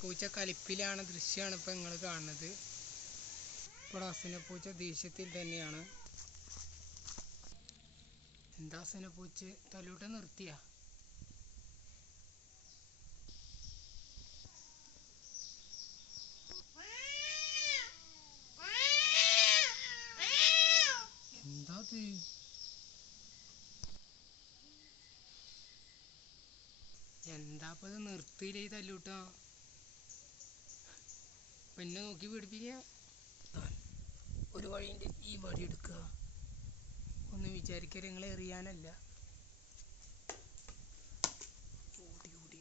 പൂച്ച കലിപ്പിലാണ് ദൃശ്യമാണ് ഇപ്പൊ നിങ്ങൾ കാണുന്നത്. ഇപ്പോൾ പൂച്ച ദേഷ്യത്തിൽ തന്നെയാണ്. എന്താ പൂച്ച? തലൂട്ട നിർത്തിയ? എന്താ ഇപ്പൊ ഇത് നിർത്തിയില്ലേ തല്ലൂട്ടോ പിന്നെ നോക്കി പിടിപ്പിക്ക ഒരു വഴിന്റെ ഈ വടി എടുക്കുക. ഒന്ന് വിചാരിക്കുക നിങ്ങൾ എറിയാനല്ല. ഓടി ഓടി.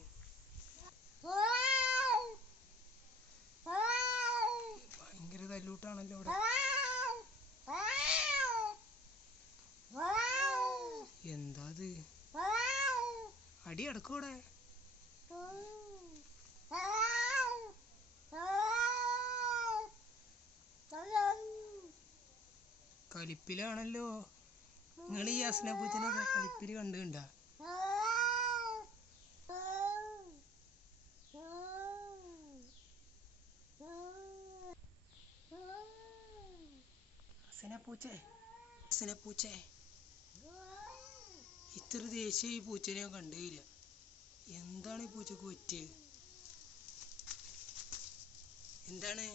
ഭയങ്കര തല്ലൂട്ടാണല്ലോ ഇവിടെ. എന്താ അത്? അടി അടക്കൂടെ കലിപ്പിലാണല്ലോ നിങ്ങൾ ഈ അസ്നപൂച്ചനൊക്കെ കലിപ്പിൽ കണ്ടുണ്ടാ അസനപ്പൂച്ചേ അസനപ്പൂച്ചേ ഇത്ര ദേഷ്യം ഈ പൂച്ചനെ ഞാൻ കണ്ടുകയില്ല എന്താണ് ഈ പൂച്ചക്ക് പറ്റിയത്? എന്താണ്?